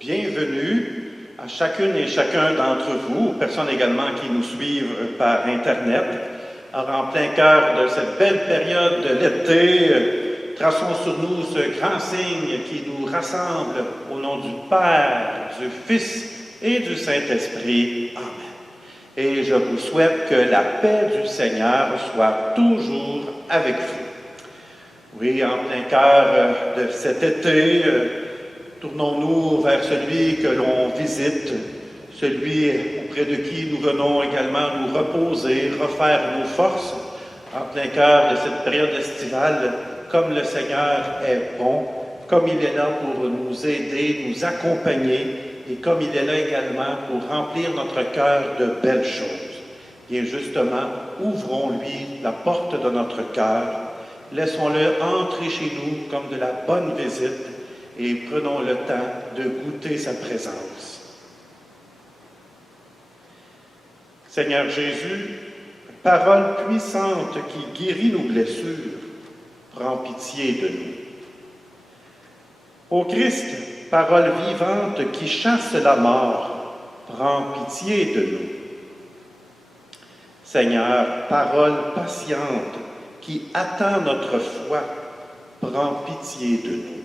bienvenue à chacune et chacun d'entre vous, aux personnes également qui nous suivent par Internet. Alors, en plein cœur de cette belle période de l'été, traçons sur nous ce grand signe qui nous rassemble au nom du Père, du Fils et du Saint-Esprit. Amen. Et je vous souhaite que la paix du Seigneur soit toujours avec vous. Oui, en plein cœur de cet été, tournons-nous vers celui que l'on visite, celui auprès de qui nous venons également nous reposer, refaire nos forces, en plein cœur de cette période estivale, comme le Seigneur est bon, comme il est là pour nous aider, nous accompagner, et comme il est là également pour remplir notre cœur de belles choses. Et justement, ouvrons-lui la porte de notre cœur, laissons-le entrer chez nous comme de la bonne visite, et prenons le temps de goûter sa présence. Seigneur Jésus, parole puissante qui guérit nos blessures, prends pitié de nous. Ô Christ, parole vivante qui chasse la mort, prends pitié de nous. Seigneur, parole patiente qui attend notre foi, prends pitié de nous.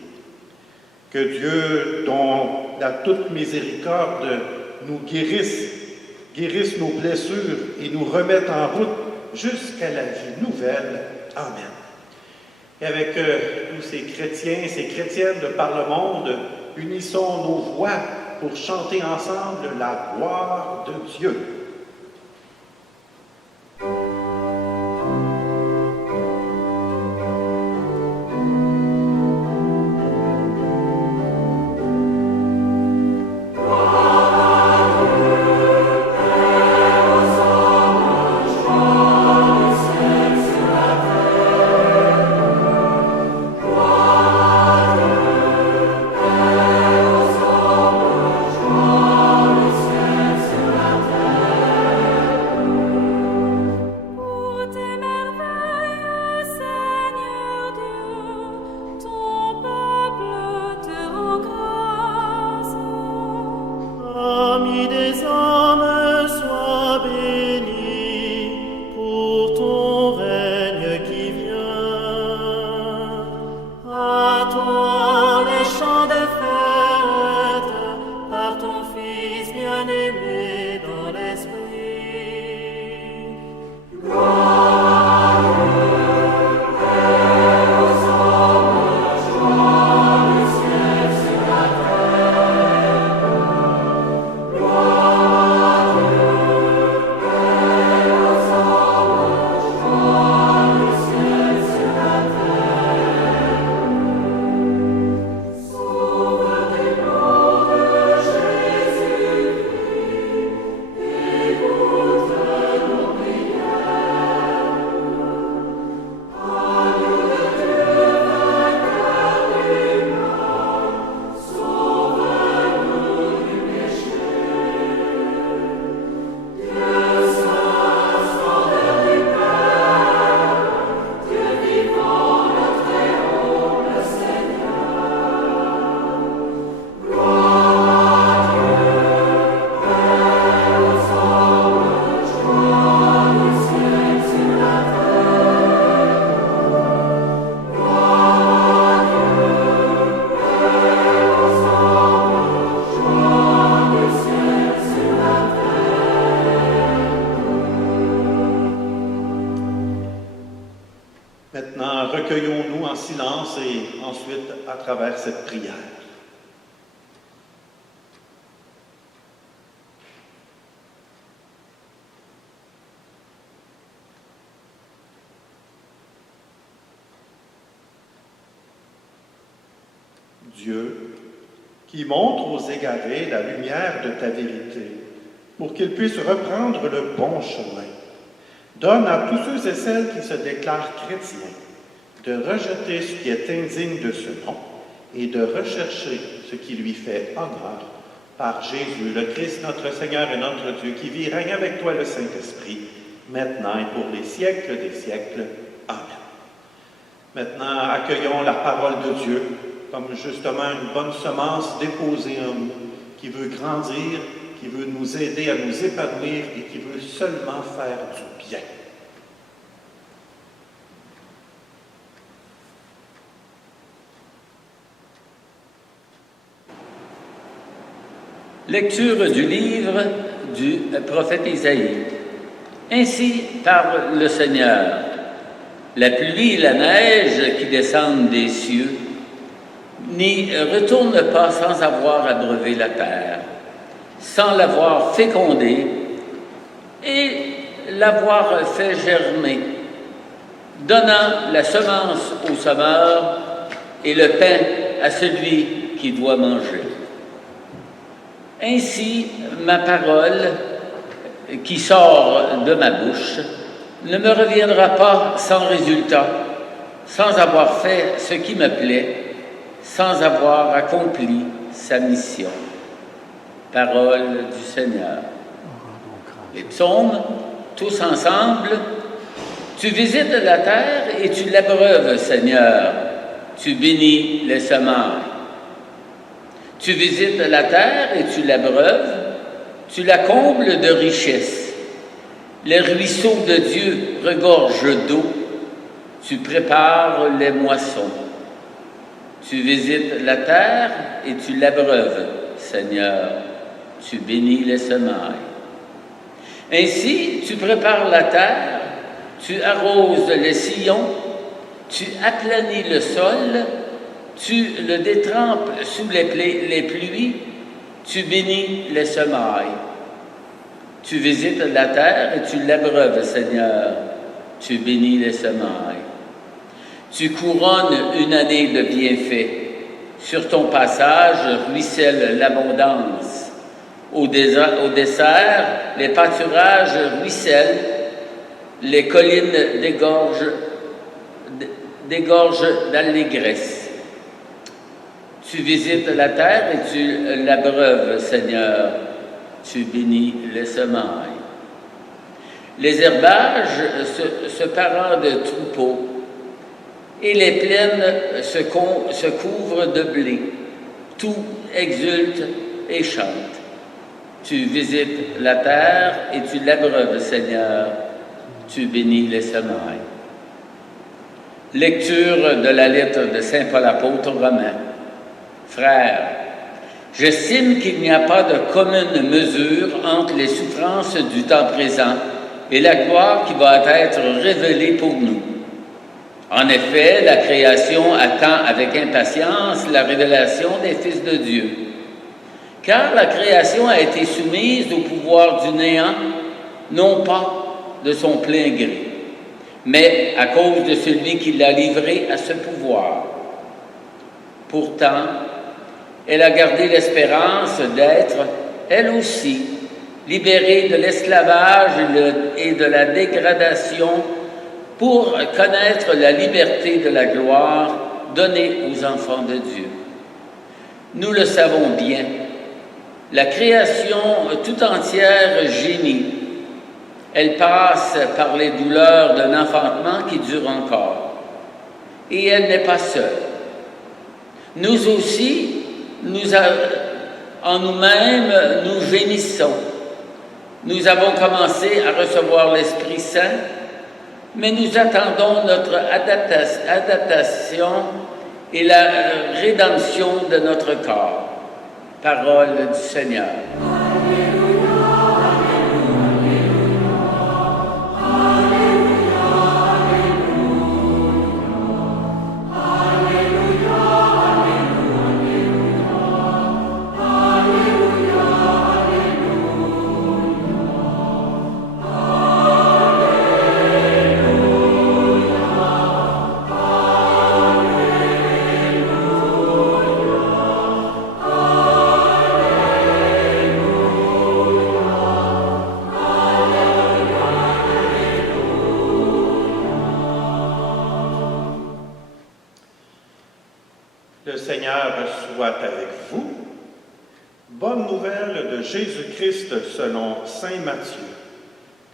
Que Dieu, dont la toute miséricorde, nous guérisse nos blessures et nous remette en route jusqu'à la vie nouvelle. Amen. Et avec tous ces chrétiens, ces chrétiennes de par le monde, unissons nos voix pour chanter ensemble la gloire de Dieu. Maintenant, recueillons-nous en silence et ensuite à travers cette prière. Dieu, qui montre aux égarés la lumière de ta vérité, pour qu'ils puissent reprendre le bon chemin, donne à tous ceux et celles qui se déclarent chrétiens de rejeter ce qui est indigne de ce nom et de rechercher ce qui lui fait honneur par Jésus, le Christ, notre Seigneur et notre Dieu, qui vit et règne avec toi le Saint-Esprit, maintenant et pour les siècles des siècles. Amen. Maintenant, accueillons la parole de Dieu comme justement une bonne semence déposée en nous qui veut grandir, qui veut nous aider à nous épanouir et qui veut seulement faire du bien. Lecture du livre du prophète Isaïe. Ainsi parle le Seigneur. La pluie et la neige qui descendent des cieux n'y retournent pas sans avoir abreuvé la terre, sans l'avoir fécondée et l'avoir fait germer, donnant la semence au semeur et le pain à celui qui doit manger. Ainsi, ma parole qui sort de ma bouche ne me reviendra pas sans résultat, sans avoir fait ce qui me plaît, sans avoir accompli sa mission. Parole du Seigneur. Les psaumes, tous ensemble. Tu visites la terre et tu l'abreuves, Seigneur. Tu bénis les semailles. Tu visites la terre et tu l'abreuves, tu la combles de richesses. Les ruisseaux de Dieu regorgent d'eau, tu prépares les moissons. Tu visites la terre et tu l'abreuves, Seigneur, tu bénis les semailles. Ainsi, tu prépares la terre, tu arroses les sillons, tu aplanis le sol, tu le détrempes sous les pluies, tu bénis les semailles. Tu visites la terre et tu l'abreuves, Seigneur, tu bénis les semailles. Tu couronnes une année de bienfaits. Sur ton passage ruisselle l'abondance. Au dessert, les pâturages ruissellent, les collines dégorgent d'allégresse. Tu visites la terre et tu l'abreuves, Seigneur. Tu bénis les semailles. Les herbages se parent de troupeaux et les plaines se couvrent de blé. Tout exulte et chante. Tu visites la terre et tu l'abreuves, Seigneur. Tu bénis les semailles. Lecture de la lettre de saint Paul apôtre aux Romains. Frères, j'estime qu'il n'y a pas de commune mesure entre les souffrances du temps présent et la gloire qui va être révélée pour nous. En effet, la création attend avec impatience la révélation des fils de Dieu. Car la création a été soumise au pouvoir du néant, non pas de son plein gré, mais à cause de celui qui l'a livré à ce pouvoir. Pourtant, elle a gardé l'espérance d'être, elle aussi, libérée de l'esclavage et de la dégradation pour connaître la liberté de la gloire donnée aux enfants de Dieu. Nous le savons bien, la création tout entière gémit. Elle passe par les douleurs d'un enfantement qui dure encore. Et elle n'est pas seule. Nous aussi, en nous-mêmes, nous gémissons. Nous avons commencé à recevoir l'Esprit Saint, mais nous attendons notre adaptation et la rédemption de notre corps. Parole du Seigneur. Le Seigneur soit avec vous. Bonne nouvelle de Jésus-Christ selon saint Matthieu.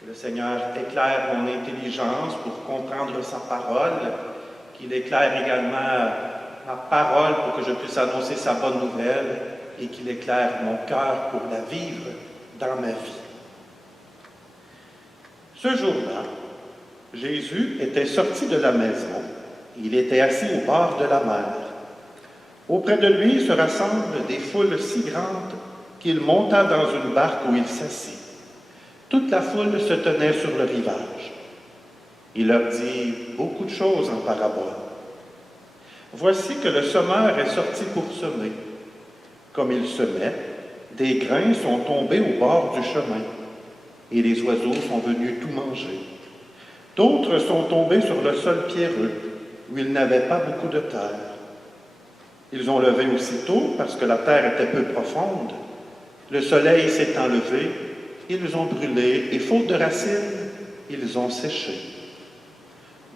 Que le Seigneur éclaire mon intelligence pour comprendre sa parole, qu'il éclaire également ma parole pour que je puisse annoncer sa bonne nouvelle et qu'il éclaire mon cœur pour la vivre dans ma vie. Ce jour-là, Jésus était sorti de la maison. Il était assis au bord de la mer. Auprès de lui se rassemblent des foules si grandes qu'il monta dans une barque où il s'assit. Toute la foule se tenait sur le rivage. Il leur dit beaucoup de choses en parabole. Voici que le semeur est sorti pour semer. Comme il semait, des grains sont tombés au bord du chemin, et les oiseaux sont venus tout manger. D'autres sont tombés sur le sol pierreux, où il n'avait pas beaucoup de terre. Ils ont levé aussitôt, parce que la terre était peu profonde. Le soleil s'est enlevé, ils ont brûlé, et faute de racines, ils ont séché.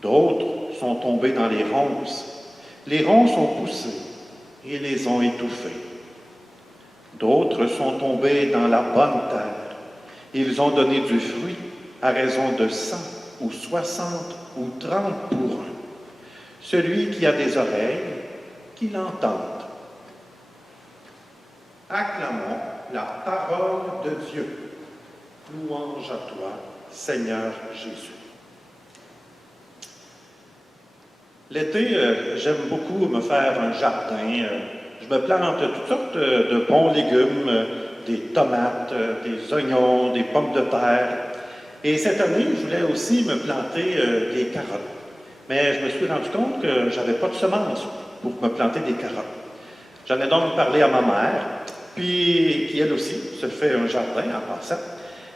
D'autres sont tombés dans les ronces. Les ronces ont poussé et les ont étouffés. D'autres sont tombés dans la bonne terre. Ils ont donné du fruit à raison de 100 ou 60 ou 30 pour un. Celui qui a des oreilles, qu'il entende. Acclamons la parole de Dieu. Louange à toi, Seigneur Jésus. L'été, j'aime beaucoup me faire un jardin. Je me plante toutes sortes de bons légumes, des tomates, des oignons, des pommes de terre. Et cette année, je voulais aussi me planter des carottes. Mais je me suis rendu compte que je n'avais pas de semences pour me planter des carottes. J'en ai donc parlé à ma mère, puis qui elle aussi se fait un jardin en passant.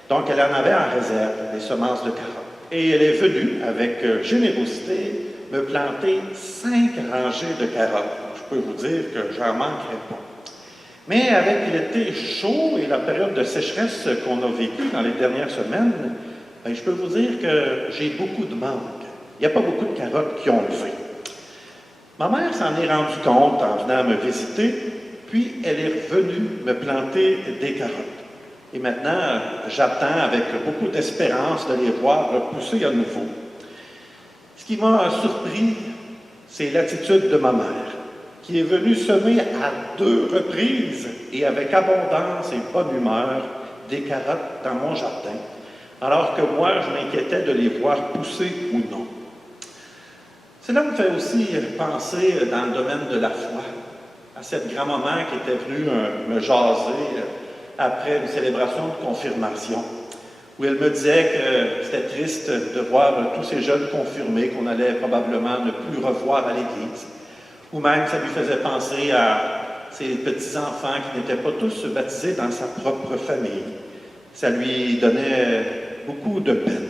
Donc elle en avait en réserve des semences de carottes. Et elle est venue avec générosité me planter 5 rangées de carottes. Je peux vous dire que j'en manquerai pas. Mais avec l'été chaud et la période de sécheresse qu'on a vécue dans les dernières semaines, bien, je peux vous dire que j'ai beaucoup de manque. Il n'y a pas beaucoup de carottes qui ont levé. Ma mère s'en est rendue compte en venant me visiter, puis elle est revenue me planter des carottes. Et maintenant, j'attends avec beaucoup d'espérance de les voir repousser à nouveau. Ce qui m'a surpris, c'est l'attitude de ma mère, qui est venue semer à 2 reprises et avec abondance et bonne humeur des carottes dans mon jardin, alors que moi, je m'inquiétais de les voir pousser ou non. Cela me fait aussi penser dans le domaine de la foi, à cette grand-maman qui était venue me jaser après une célébration de confirmation, où elle me disait que c'était triste de voir tous ces jeunes confirmés qu'on allait probablement ne plus revoir à l'Église, ou même ça lui faisait penser à ces petits-enfants qui n'étaient pas tous baptisés dans sa propre famille. Ça lui donnait beaucoup de peine.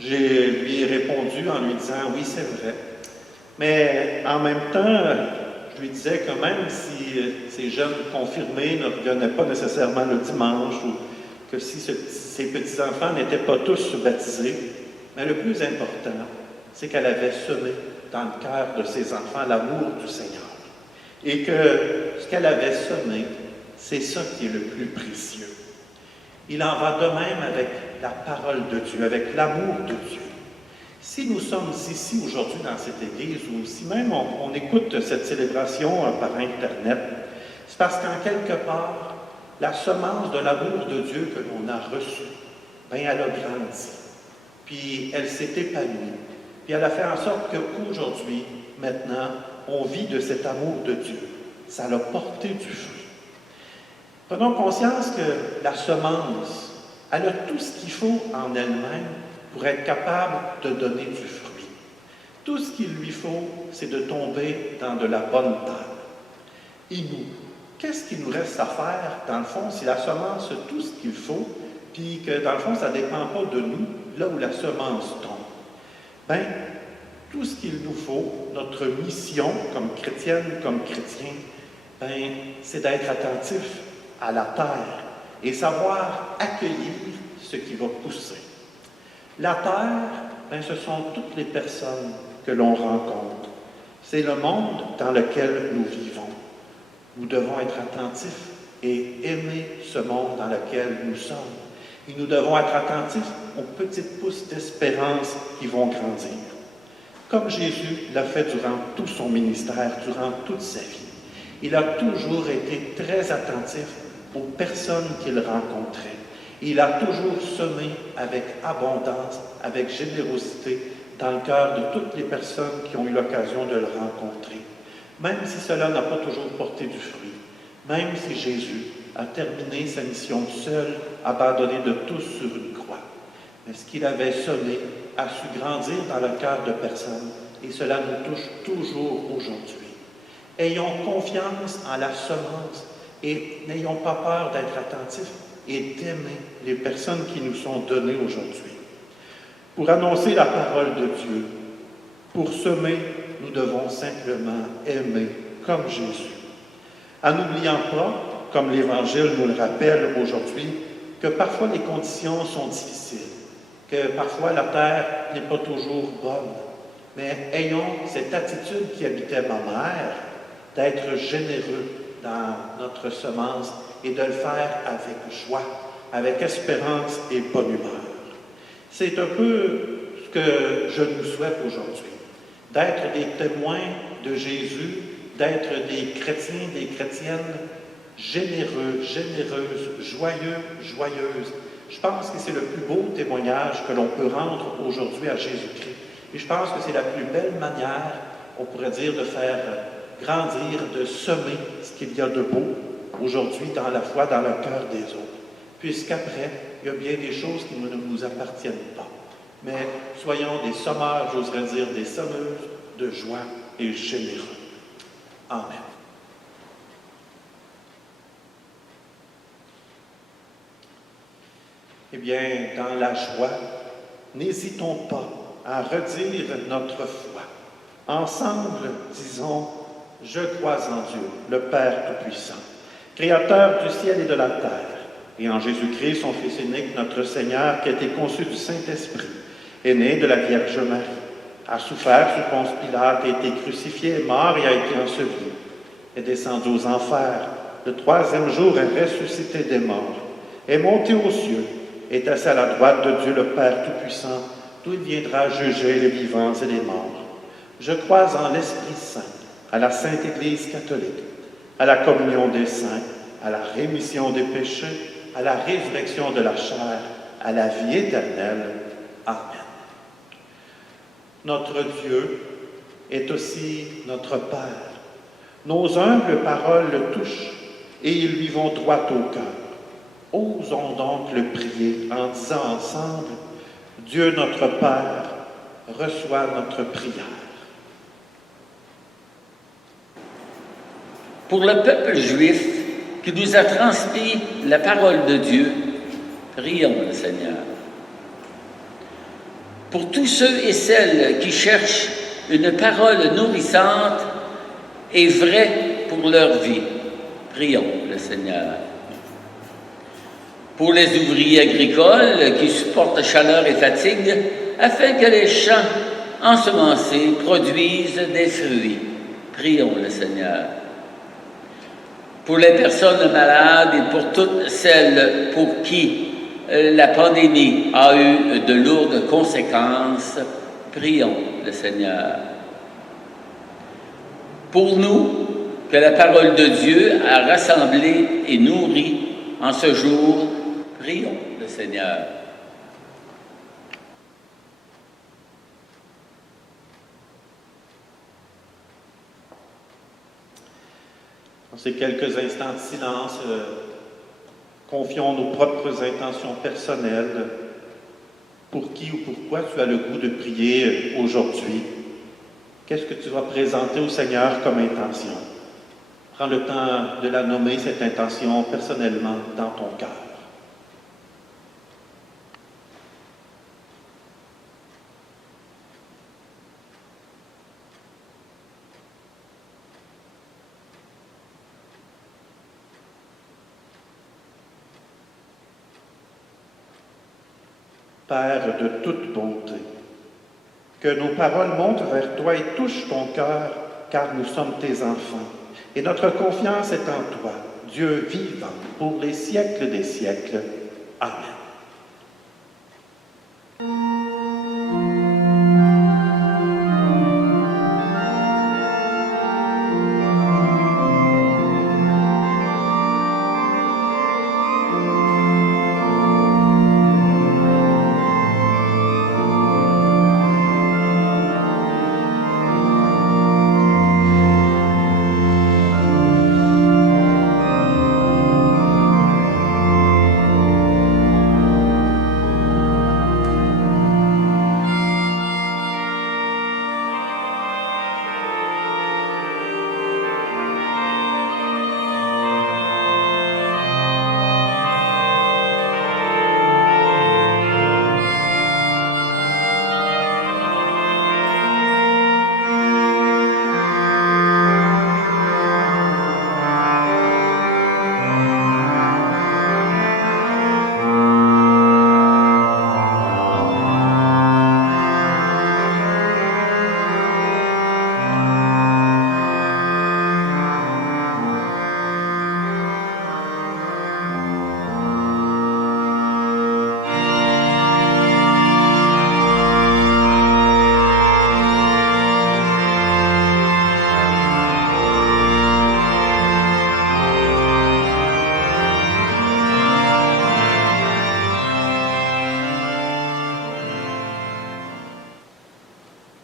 Je lui ai répondu en lui disant « oui, c'est vrai ». Mais en même temps, je lui disais que même si ces jeunes confirmés ne revenaient pas nécessairement le dimanche ou que si ces petits-enfants n'étaient pas tous baptisés, mais le plus important, c'est qu'elle avait semé dans le cœur de ses enfants l'amour du Seigneur. Et que ce qu'elle avait semé, c'est ça qui est le plus précieux. Il en va de même avec la parole de Dieu, avec l'amour de Dieu. Si nous sommes ici aujourd'hui dans cette église, ou si même on écoute cette célébration par Internet, c'est parce qu'en quelque part, la semence de l'amour de Dieu que l'on a reçue, bien, elle a grandi, puis elle s'est épanouie, puis elle a fait en sorte qu'aujourd'hui, maintenant, on vit de cet amour de Dieu. Ça a porté du fruit. Prenons conscience que la semence, elle a tout ce qu'il faut en elle-même pour être capable de donner du fruit. Tout ce qu'il lui faut, c'est de tomber dans de la bonne terre. Et nous, qu'est-ce qu'il nous reste à faire, dans le fond, si la semence a tout ce qu'il faut, puis que, dans le fond, ça ne dépend pas de nous, là où la semence tombe? Bien, tout ce qu'il nous faut, notre mission comme chrétienne, comme chrétien, bien, c'est d'être attentif à la terre et savoir accueillir ce qui va pousser. La terre, bien, ce sont toutes les personnes que l'on rencontre. C'est le monde dans lequel nous vivons. Nous devons être attentifs et aimer ce monde dans lequel nous sommes. Et nous devons être attentifs aux petites pousses d'espérance qui vont grandir. Comme Jésus l'a fait durant tout son ministère, durant toute sa vie. Il a toujours été très attentif aux personnes qu'il rencontrait. Il a toujours semé avec abondance, avec générosité, dans le cœur de toutes les personnes qui ont eu l'occasion de le rencontrer. Même si cela n'a pas toujours porté du fruit, même si Jésus a terminé sa mission seul, abandonné de tous sur une croix. Mais ce qu'il avait semé a su grandir dans le cœur de personnes, et cela nous touche toujours aujourd'hui. Ayons confiance en la semence et n'ayons pas peur d'être attentifs et d'aimer les personnes qui nous sont données aujourd'hui. Pour annoncer la parole de Dieu, pour semer, nous devons simplement aimer comme Jésus. En n'oubliant pas, comme l'Évangile nous le rappelle aujourd'hui, que parfois les conditions sont difficiles, que parfois la terre n'est pas toujours bonne. Mais ayons cette attitude qui habitait ma mère, d'être généreux dans notre semence et de le faire avec joie, avec espérance et bonne humeur. C'est un peu ce que je nous souhaite aujourd'hui, d'être des témoins de Jésus, d'être des chrétiens, des chrétiennes généreux, généreuses, joyeux, joyeuses. Je pense que c'est le plus beau témoignage que l'on peut rendre aujourd'hui à Jésus-Christ. Et je pense que c'est la plus belle manière, on pourrait dire, de faire grandir, de semer ce qu'il y a de beau aujourd'hui dans la foi, dans le cœur des autres. Puisqu'après, il y a bien des choses qui ne nous appartiennent pas. Mais soyons des sommeurs, j'oserais dire, des sommeuses de joie et généreux. Amen. Eh bien, dans la joie, n'hésitons pas à redire notre foi. Ensemble, disons, je crois en Dieu, le Père Tout-Puissant, Créateur du ciel et de la terre, et en Jésus-Christ, son Fils unique, notre Seigneur, qui a été conçu du Saint-Esprit, est né de la Vierge Marie, a souffert sous Ponce Pilate, a été crucifié, est mort et a été enseveli, est descendu aux enfers, le troisième jour est ressuscité des morts, est monté aux cieux, est assis à la droite de Dieu le Père Tout-Puissant, d'où il viendra juger les vivants et les morts. Je crois en l'Esprit Saint, à la Sainte Église catholique, à la communion des saints, à la rémission des péchés, à la résurrection de la chair, à la vie éternelle. Amen. Notre Dieu est aussi notre Père. Nos humbles paroles le touchent et ils lui vont droit au cœur. Osons donc le prier en disant ensemble, Dieu notre Père, reçois notre prière. Pour le peuple juif qui nous a transmis la parole de Dieu, prions le Seigneur. Pour tous ceux et celles qui cherchent une parole nourrissante et vraie pour leur vie, prions le Seigneur. Pour les ouvriers agricoles qui supportent chaleur et fatigue, afin que les champs ensemencés produisent des fruits, prions le Seigneur. Pour les personnes malades et pour toutes celles pour qui la pandémie a eu de lourdes conséquences, prions le Seigneur. Pour nous, que la parole de Dieu a rassemblés et nourris en ce jour, prions le Seigneur. Dans ces quelques instants de silence, confions nos propres intentions personnelles. Pour qui ou pourquoi tu as le goût de prier aujourd'hui? Qu'est-ce que tu vas présenter au Seigneur comme intention? Prends le temps de la nommer, cette intention, personnellement, dans ton cœur. Père de toute bonté, que nos paroles montent vers toi et touchent ton cœur, car nous sommes tes enfants, et notre confiance est en toi, Dieu vivant, pour les siècles des siècles. Amen.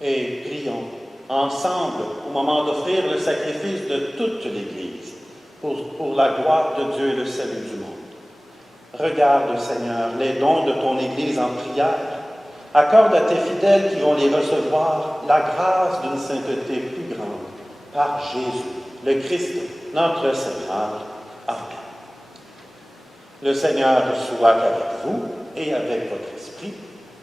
Et prions ensemble au moment d'offrir le sacrifice de toute l'Église pour la gloire de Dieu et le salut du monde. Regarde, Seigneur, les dons de ton Église en prière. Accorde à tes fidèles qui vont les recevoir la grâce d'une sainteté plus grande par Jésus, le Christ, notre Seigneur. Amen. Le Seigneur soit avec vous et avec votre esprit.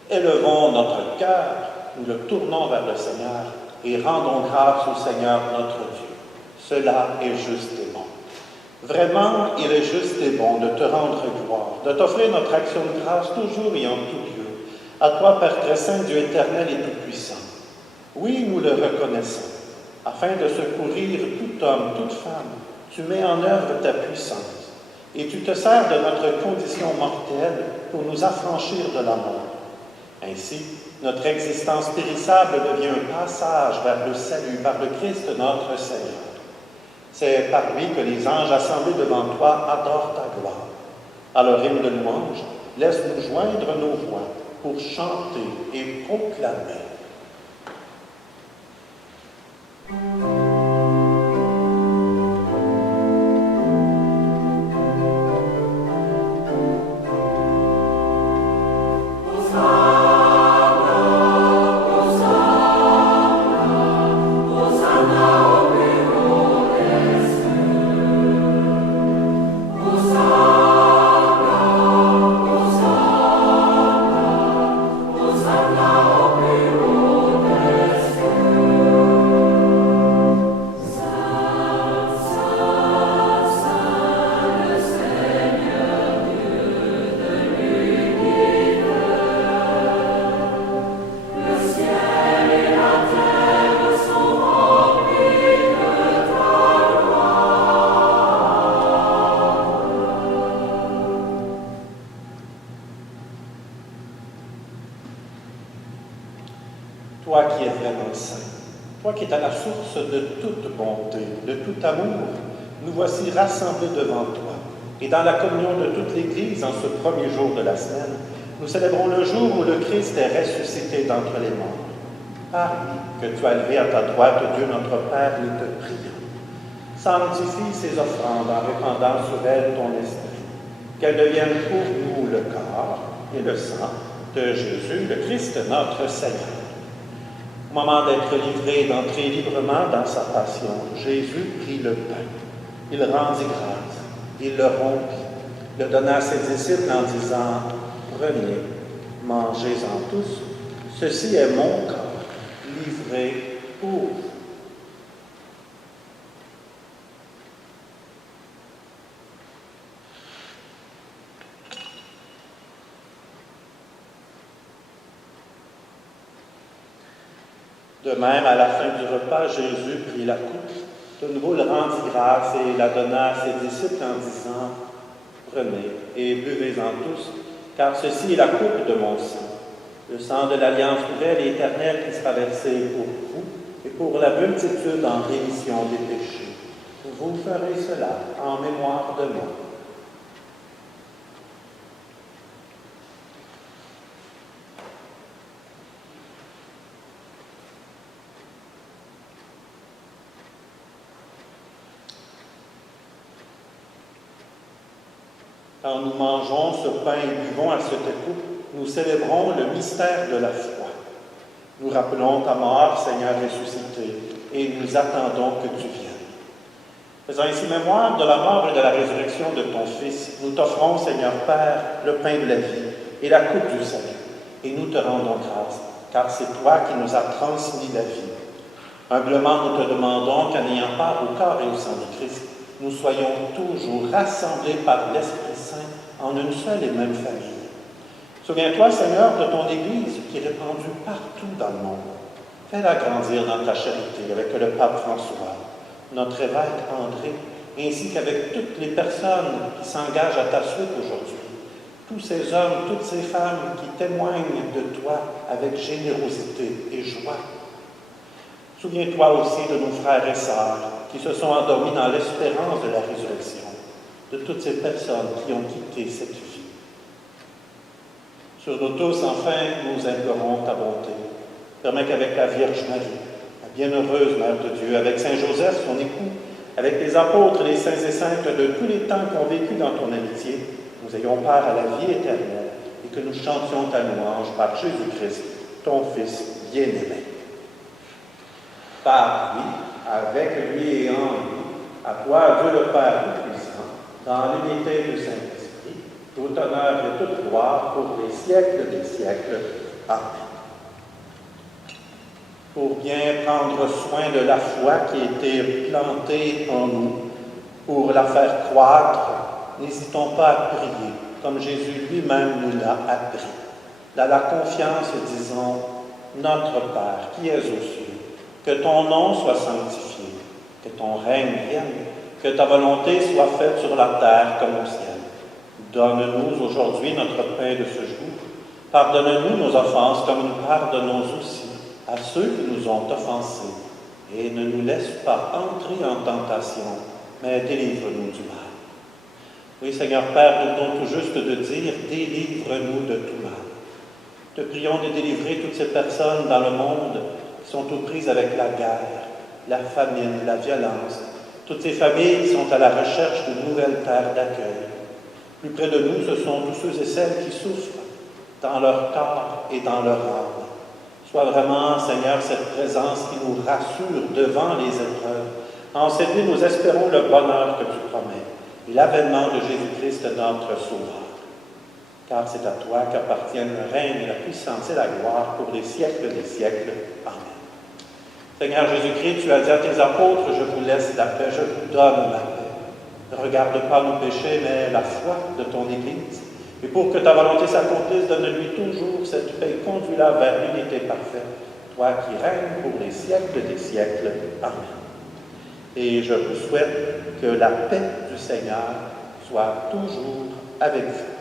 Élevons notre cœur, nous le tournons vers le Seigneur et rendons grâce au Seigneur notre Dieu. Cela est juste et bon. Vraiment, il est juste et bon de te rendre gloire, de t'offrir notre action de grâce toujours et en tout lieu. À toi, Père très saint, Dieu éternel et tout-puissant. Oui, nous le reconnaissons. Afin de secourir tout homme, toute femme, tu mets en œuvre ta puissance et tu te sers de notre condition mortelle pour nous affranchir de la mort. Ainsi, notre existence périssable devient un passage vers le salut par le Christ notre Seigneur. C'est par lui que les anges assemblés devant toi adorent ta gloire. À leur hymne de louange, laisse-nous joindre nos voix pour chanter et proclamer. Toi qui es vraiment saint, toi qui es à la source de toute bonté, de tout amour, nous voici rassemblés devant toi. Et dans la communion de toute l'Église, en ce premier jour de la semaine, nous célébrons le jour où le Christ est ressuscité d'entre les morts. Par lui, que tu as levé à ta droite, Dieu notre Père, nous te prions. Sanctifie ces offrandes en répandant sur elles ton esprit, qu'elles deviennent pour nous le corps et le sang de Jésus, le Christ notre Seigneur. Au moment d'être livré et d'entrer librement dans sa passion, Jésus prit le pain. Il rendit grâce, il le rompit, le donna à ses disciples en disant « Prenez, mangez-en tous, ceci est mon corps, livré pour vous. » De même, à la fin du repas, Jésus prit la coupe, de nouveau le rendit grâce et la donna à ses disciples en disant « Prenez et buvez-en tous, car ceci est la coupe de mon sang, le sang de l'alliance nouvelle et éternelle qui sera versé pour vous et pour la multitude en rémission des péchés. Vous ferez cela en mémoire de moi. » Quand nous mangeons ce pain et buvons à cette coupe, nous célébrons le mystère de la foi. Nous rappelons ta mort, Seigneur ressuscité, et nous attendons que tu viennes. Faisant ici mémoire de la mort et de la résurrection de ton Fils, nous t'offrons, Seigneur Père, le pain de la vie et la coupe du salut, et nous te rendons grâce, car c'est toi qui nous as transmis la vie. Humblement, nous te demandons qu'en ayant part au corps et au sang de Christ, nous soyons toujours rassemblés par l'Esprit Saint en une seule et même famille. Souviens-toi, Seigneur, de ton Église qui est répandue partout dans le monde. Fais-la grandir dans ta charité avec le pape François, notre évêque André, ainsi qu'avec toutes les personnes qui s'engagent à ta suite aujourd'hui. Tous ces hommes, toutes ces femmes qui témoignent de toi avec générosité et joie. Souviens-toi aussi de nos frères et sœurs qui se sont endormis dans l'espérance de la résurrection, de toutes ces personnes qui ont quitté cette vie. Sur nous tous, enfin, nous implorons ta bonté. Permets qu'avec la Vierge Marie, la bienheureuse Mère de Dieu, avec Saint Joseph, son époux, avec les apôtres, les saints et saintes de tous les temps qui ont vécu dans ton amitié, nous ayons part à la vie éternelle et que nous chantions ta louange par Jésus-Christ, ton Fils bien-aimé. Par lui, avec lui et en lui, à toi, Dieu le Père Tout-Puissant, dans l'unité du Saint-Esprit, tout honneur et toute gloire pour les siècles des siècles. Amen. Pour bien prendre soin de la foi qui a été plantée en nous, pour la faire croître, n'hésitons pas à prier, comme Jésus lui-même nous l'a appris. Dans la confiance, disons, Notre Père, qui es aux cieux, que ton nom soit sanctifié, que ton règne vienne, que ta volonté soit faite sur la terre comme au ciel. Donne-nous aujourd'hui notre pain de ce jour. Pardonne-nous nos offenses comme nous pardonnons aussi à ceux qui nous ont offensés. Et ne nous laisse pas entrer en tentation, mais délivre-nous du mal. Oui, Seigneur Père, nous venons tout juste de dire, délivre-nous de tout mal. Te prions de délivrer toutes ces personnes dans le monde qui sont aux prises avec la guerre, la famine, la violence. Toutes ces familles qui sont à la recherche de nouvelles terres d'accueil. Plus près de nous, ce sont tous ceux et celles qui souffrent dans leur corps et dans leur âme. Sois vraiment, Seigneur, cette présence qui nous rassure devant les épreuves. En cette nuit, nous espérons le bonheur que tu promets et l'avènement de Jésus-Christ, notre Sauveur. Car c'est à toi qu'appartiennent le règne, la puissance et la gloire pour les siècles des siècles. Amen. Seigneur Jésus-Christ, tu as dit à tes apôtres, je vous laisse la paix, je vous donne la paix. Ne regarde pas nos péchés, mais la foi de ton Église. Et pour que ta volonté s'accomplisse, donne-lui toujours cette paix, conduis-la vers l'unité parfaite, toi qui règnes pour les siècles des siècles. Amen. Et je vous souhaite que la paix du Seigneur soit toujours avec vous.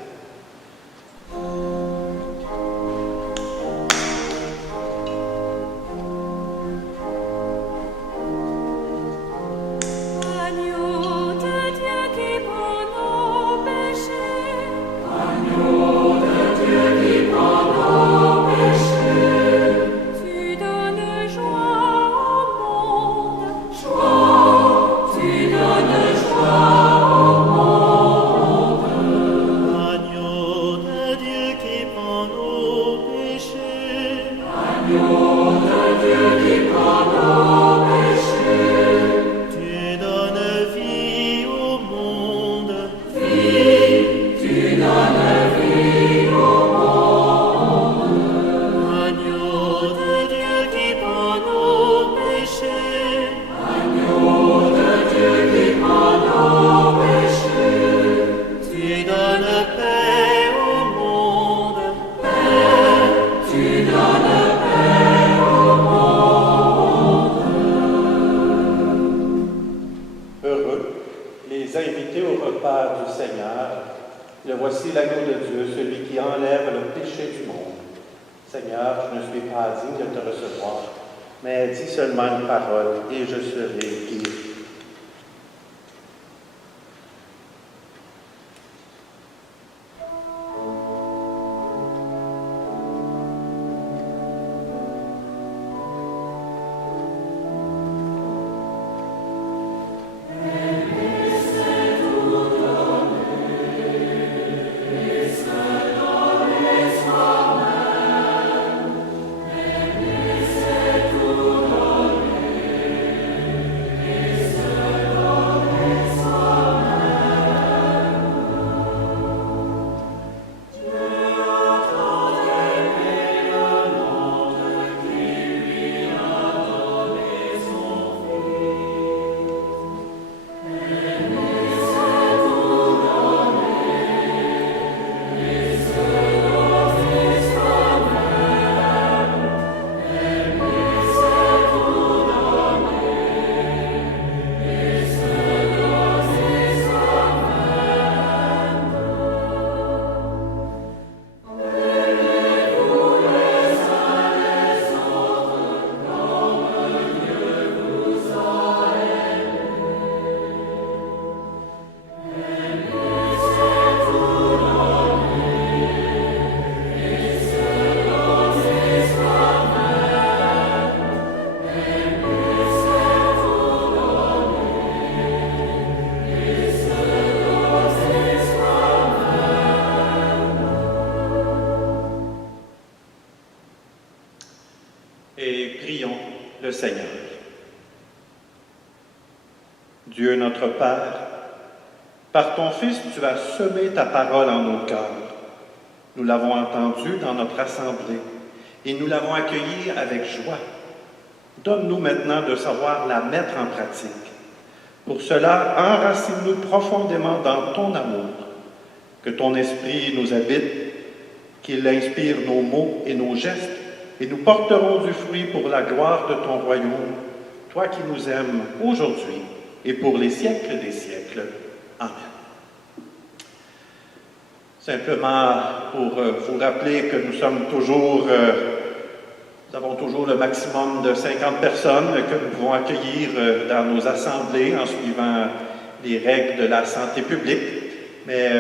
Voici l'agneau de Dieu, celui qui enlève le péché du monde. Seigneur, je ne suis pas digne de te recevoir, mais dis seulement une parole et je serai guéri. prions le Seigneur. Dieu notre Père, par ton Fils, tu as semé ta parole en nos cœurs. Nous l'avons entendue dans notre assemblée et nous l'avons accueillie avec joie. Donne-nous maintenant de savoir la mettre en pratique. Pour cela, enracine-nous profondément dans ton amour. Que ton esprit nous habite, qu'il inspire nos mots et nos gestes, et nous porterons du fruit pour la gloire de ton royaume, toi qui nous aimes aujourd'hui et pour les siècles des siècles. Amen. Simplement pour vous rappeler que nous avons toujours le maximum de 50 personnes que nous pouvons accueillir dans nos assemblées en suivant les règles de la santé publique, mais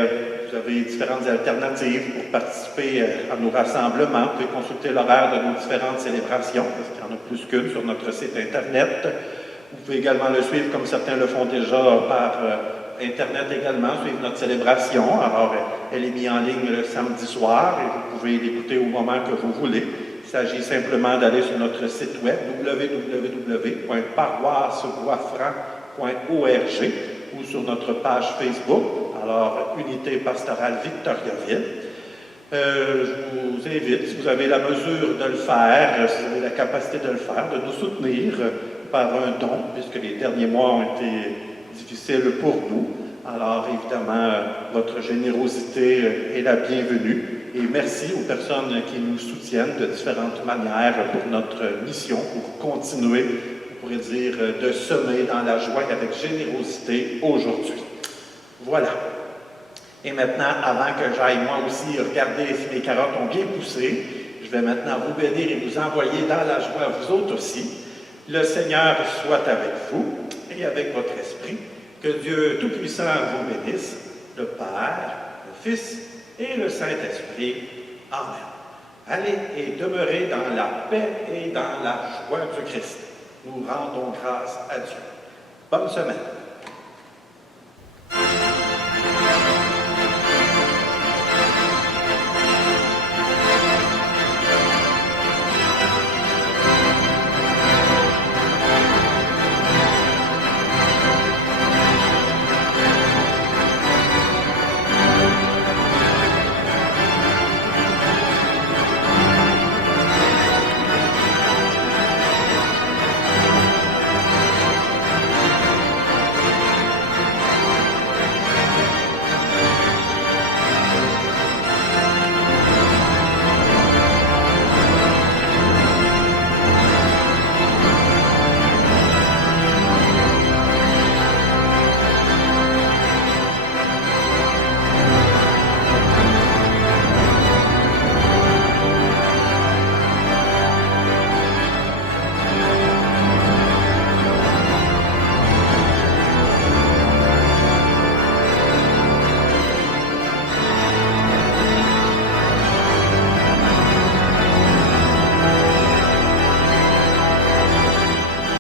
vous avez différentes alternatives pour participer à nos rassemblements. Vous pouvez consulter l'horaire de nos différentes célébrations, parce qu'il y en a plus qu'une sur notre site Internet. Vous pouvez également le suivre, comme certains le font déjà, par Internet également, suivre notre célébration. Alors, elle est mise en ligne le samedi soir et vous pouvez l'écouter au moment que vous voulez. Il s'agit simplement d'aller sur notre site web www.paroisseboisfranc.org ou sur notre page Facebook, alors Unité pastorale Victoriaville. Je vous invite, si vous avez la mesure de le faire, si vous avez la capacité de le faire, de nous soutenir par un don, puisque les derniers mois ont été difficiles pour nous. Alors, évidemment, votre générosité est la bienvenue. Et merci aux personnes qui nous soutiennent de différentes manières pour notre mission, pour continuer, on pourrait dire, de semer dans la joie et avec générosité aujourd'hui. Voilà. Et maintenant, avant que j'aille moi aussi regarder si mes carottes ont bien poussé, je vais maintenant vous bénir et vous envoyer dans la joie, vous autres aussi. Le Seigneur soit avec vous et avec votre esprit. Que Dieu Tout-Puissant vous bénisse, le Père, le Fils et le Saint-Esprit. Amen. Allez et demeurez dans la paix et dans la joie du Christ. Nous rendons grâce à Dieu. Bonne semaine.